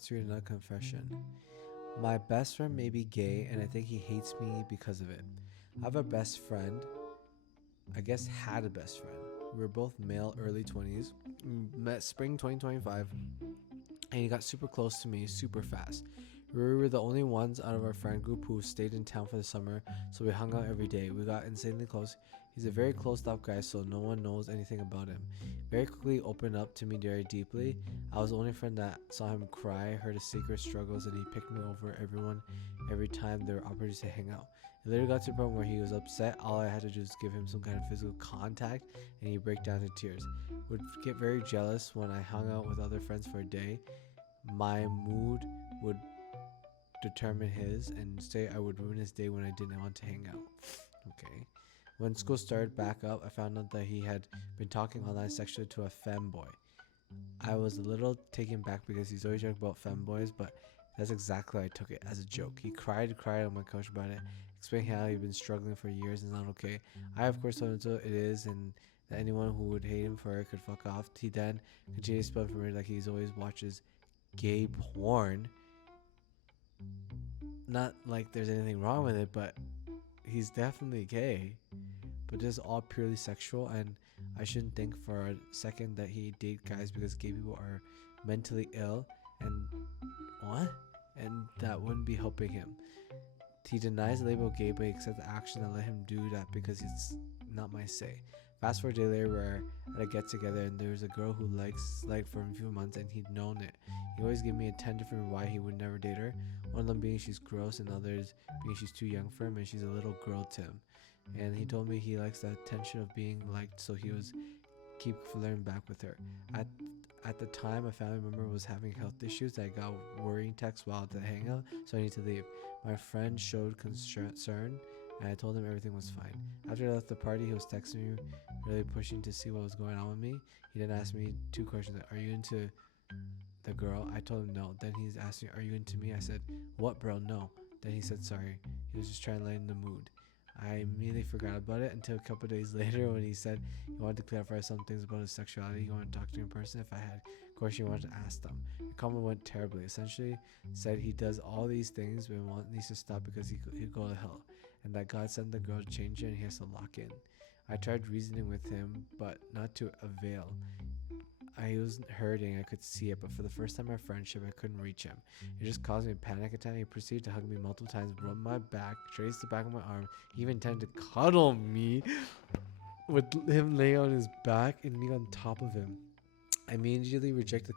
Let's read another confession. My best friend may be gay, and I think he hates me because of it. I have a best friend. I guess had a best friend. We were both male, early 20s. Met spring 2025, and he got super close to me super fast. We were the only ones out of our friend group who stayed in town for the summer, so we hung out every day. We got insanely close. He's a very closed up guy, so no one knows anything about him. Very quickly opened up to me very deeply. I was the only friend that saw him cry, heard his secret struggles, and he picked me over everyone every time there were opportunities to hang out. It literally got to the point where he was upset. All I had to do was give him some kind of physical contact, and he'd break down in tears. Would get very jealous when I hung out with other friends for a day. My mood would determine his, and say I would ruin his day when I didn't want to hang out. Okay. When school started back up, I found out that he had been talking online sexually to a femboy. I was a little taken back because he's always joking about femboys, but that's exactly how I took it, as a joke. He cried on my couch about it, explaining how he'd been struggling for years and not okay. I, of course, told him so it is, and that anyone who would hate him for it could fuck off. He then continued to spell for me like he's always watches gay porn. Not like there's anything wrong with it, but he's definitely gay. But this is all purely sexual, and I shouldn't think for a second that he date guys because gay people are mentally ill, and what? And that wouldn't be helping him. He denies the label gay, but he accepts the action that let him do that because it's not my say. Fast forward a day later, we're at a get together, and there's a girl who likes for a few months, and he'd known it. He always gave me 10 different why he would never date her. One of them being she's gross, and others being she's too young for him, and she's a little girl to him. And he told me he likes the attention of being liked, so he was keep flirting back with her. At the time, a family member was having health issues. I got worrying texts while at the hangout, so I need to leave. My friend showed concern, and I told him everything was fine. After I left the party, he was texting me, really pushing to see what was going on with me. He then asked me two questions. Are you into the girl? I told him no. Then he's asked me, are you into me? I said, what, bro? No. Then he said sorry. He was just trying to lighten the mood. I immediately forgot about it until a couple of days later when he said he wanted to clarify some things about his sexuality. He wanted to talk to me in person. If I had a question, he wanted to ask them. The comment went terribly. Essentially said he does all these things but needs to stop because he'd go to hell, and that God sent the girl to change it and he has to lock in. I tried reasoning with him, but not to avail. I wasn't hurting, I could see it, but for the first time in our friendship, I couldn't reach him. It just caused me a panic attack. He proceeded to hug me multiple times, rubbed my back, traced the back of my arm. He even intended to cuddle me with him laying on his back and me on top of him. I immediately rejected